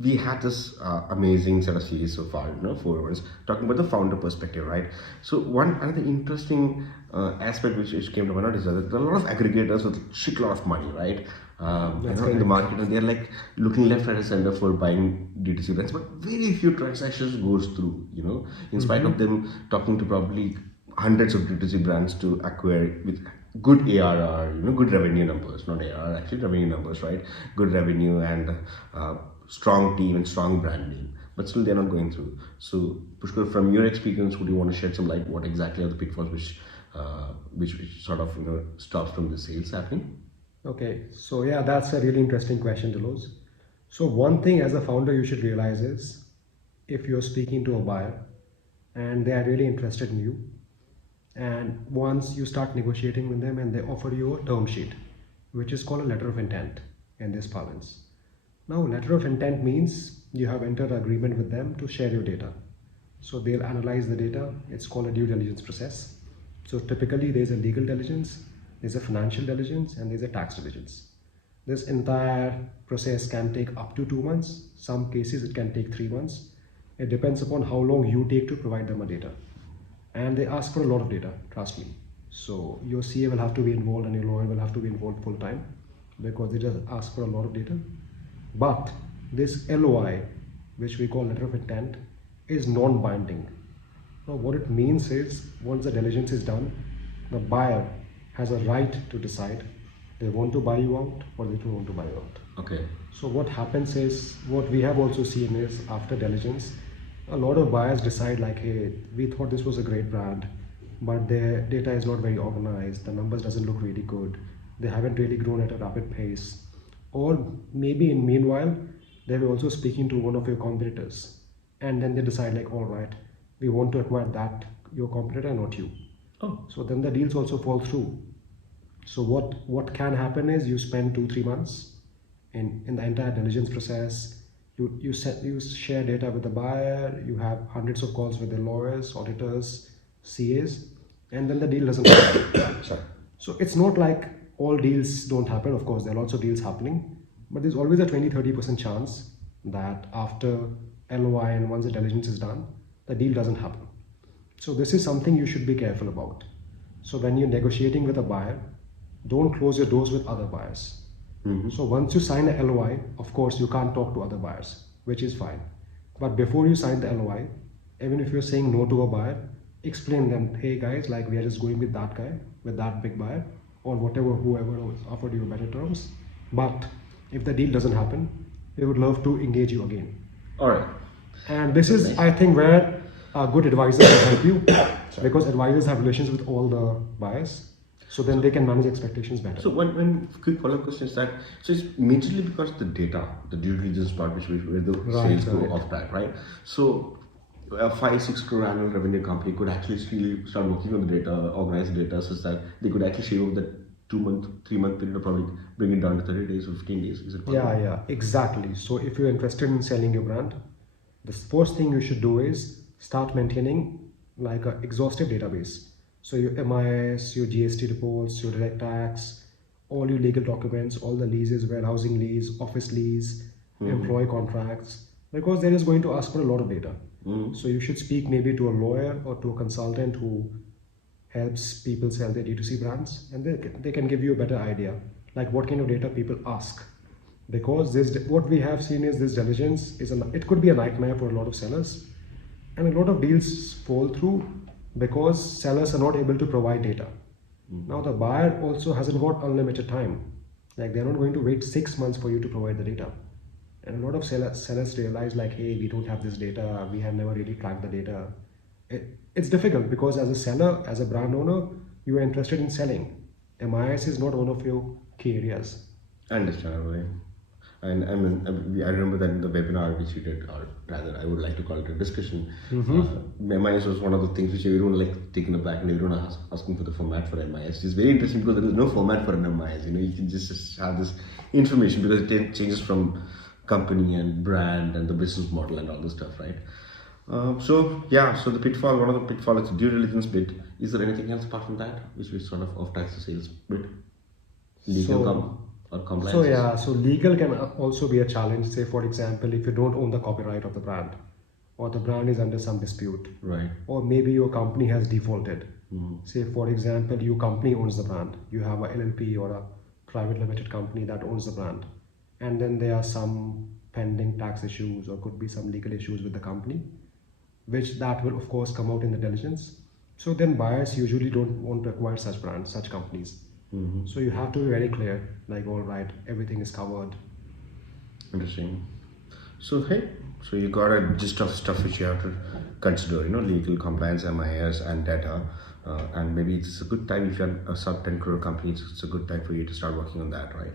we had this amazing set of series so far, 4 hours, talking about the founder perspective, right? So one another interesting aspect which came to my notice is that there are a lot of aggregators with shit lot of money, right? That's In the correct. market, and they're like looking left, right, and center for buying D2C brands, but very few transactions goes through, in spite of them talking to probably hundreds of D2C brands to acquire with good ARR, good revenue numbers, not ARR, actually revenue numbers, right? Good revenue and strong team and strong brand name, but still they're not going through. So, Pushkar, from your experience, would you want to shed some light what exactly are the pitfalls which sort of stops from the sales happening? Okay, so yeah, that's a really interesting question, Delos. So one thing as a founder you should realize is if you're speaking to a buyer and they are really interested in you, and once you start negotiating with them and they offer you a term sheet, which is called a letter of intent in this parlance. Now, letter of intent means you have entered agreement with them to share your data. So they'll analyze the data. It's called a due diligence process. So typically there's a legal diligence, there's a financial diligence, and there's a tax diligence. This entire process can take up to 2 months. Some cases it can take 3 months. It depends upon how long you take to provide them a data. And they ask for a lot of data, trust me. So your CA will have to be involved and your lawyer will have to be involved full time because they just ask for a lot of data. But this LOI, which we call letter of intent, is non-binding. Now what it means is once the diligence is done, the buyer has a right to decide they want to buy you out or they don't want to buy you out. Okay. So what happens is, what we have also seen is after diligence, a lot of buyers decide like, hey, we thought this was a great brand, but their data is not very organized, the numbers doesn't look really good, they haven't really grown at a rapid pace. Or maybe in meanwhile, they were also speaking to one of your competitors, and then they decide like, all right, we want to acquire that, your competitor, not you. Oh. So then the deals also fall through. So what can happen is you spend 2-3 months in the entire diligence process. You share data with the buyer. You have hundreds of calls with the lawyers, auditors, CAs, and then the deal doesn't happen. Sorry. So it's not like all deals don't happen. Of course, there are lots of deals happening, but there's always a 20-30% chance that after LOI and once the diligence is done, the deal doesn't happen. So this is something you should be careful about. So when you're negotiating with a buyer, don't close your doors with other buyers. So once you sign a LOI, of course you can't talk to other buyers, which is fine. But before you sign the LOI, even if you're saying no to a buyer, explain them, hey guys, like we are just going with that guy, with that big buyer, or whatever, whoever offered you better terms. But if the deal doesn't happen, we would love to engage you again. All right. And this is, I think, where a good advisor can help you because advisors have relations with all the buyers. So then they can manage expectations better. So one quick follow-up question is that, so it's majorly because the data, the due diligence part, where the sales go right. off track, right? So a 5-6 crore annual revenue company could actually really start working on the data, organize the data, such that they could actually shave off that 2-month, 3-month period, or probably bring it down to 30 days or 15 days. Is it possible? Yeah, exactly. So if you're interested in selling your brand, the first thing you should do is start maintaining like an exhaustive database. So your MIS, your GST reports, your direct tax, all your legal documents, all the leases, warehousing lease, office lease, employee contracts, because they're just going to ask for a lot of data. So you should speak maybe to a lawyer or to a consultant who helps people sell their D2C brands, and they can give you a better idea, like what kind of data people ask. Because what we have seen is this diligence it could be a nightmare for a lot of sellers, and a lot of deals fall through because sellers are not able to provide data. Now the buyer also hasn't got unlimited time. Like they're not going to wait 6 months for you to provide the data. And a lot of sellers realize like, hey, we don't have this data, we have never really tracked the data. It's difficult because as a seller, as a brand owner, you are interested in selling. MIS is not one of your key areas. Understandable. And I remember that in the webinar which you did, or rather, I would like to call it a discussion. MIS was one of the things which everyone like taken aback, and everyone asking for the format for MIS. It's very interesting because there is no format for an MIS. You can just have this information because it changes from company and brand and the business model and all this stuff, right? So the pitfall, one of the pitfall is due diligence bit. Is there anything else apart from that which sort of off tax the sales bit? Legal So, come? or compliance? So yeah, so legal can also be a challenge. Say for example, if you don't own the copyright of the brand, or the brand is under some dispute, Right. or maybe your company has defaulted. Mm. Say for example, your company owns the brand. You have a LLP or a private limited company that owns the brand, and then there are some pending tax issues or could be some legal issues with the company, which that will of course come out in the diligence. So then buyers usually don't want to acquire such brands, such companies. Mm-hmm. So you have to be very clear, like all right, everything is covered. Interesting. So hey, so you got a gist of stuff which you have to consider, legal compliance, MIS, and data, and maybe it's a good time if you're a sub 10 crore company. It's a good time for you to start working on that, right?